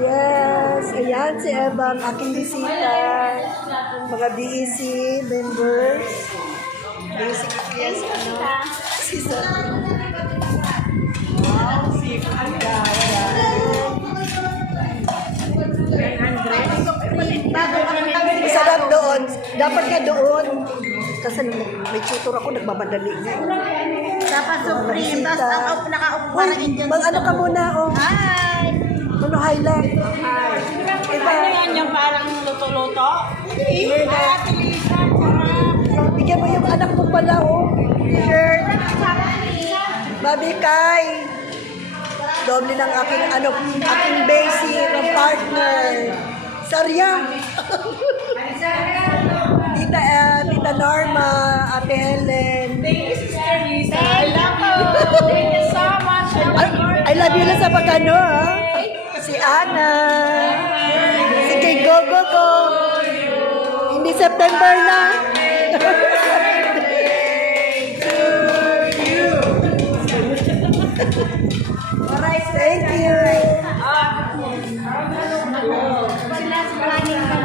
Yes, ayan si Eva, ang aking bisita. Mga BEC members. Basic, yes, ano? Si Sophie. Wow, si Frida. Masarap doon. Dapat ka doon. Kasi may tutor ako, nagbabadali nga. Dapat supreme. Tapos ang naka-up parang Indian. Ano ka muna, oh. Hi! Ano highlight? Hi! Iba. Ano yan yung parang luto-luto? Hindi. Ate Lisa, sarap. Bigyan mo yung anak mo pala, oh. Shirt. Babi Kai. Doble ng aking, aking basic, ng partner. Sarya. Tita Norma, Ate Helen. Thank you, Sister Lisa. I love you. Thank you so much. I love you lang sa pagkano, ha? Si Ana. Si Kay Gogo ko. Hindi September na. Alright, Thank you. sila sa planning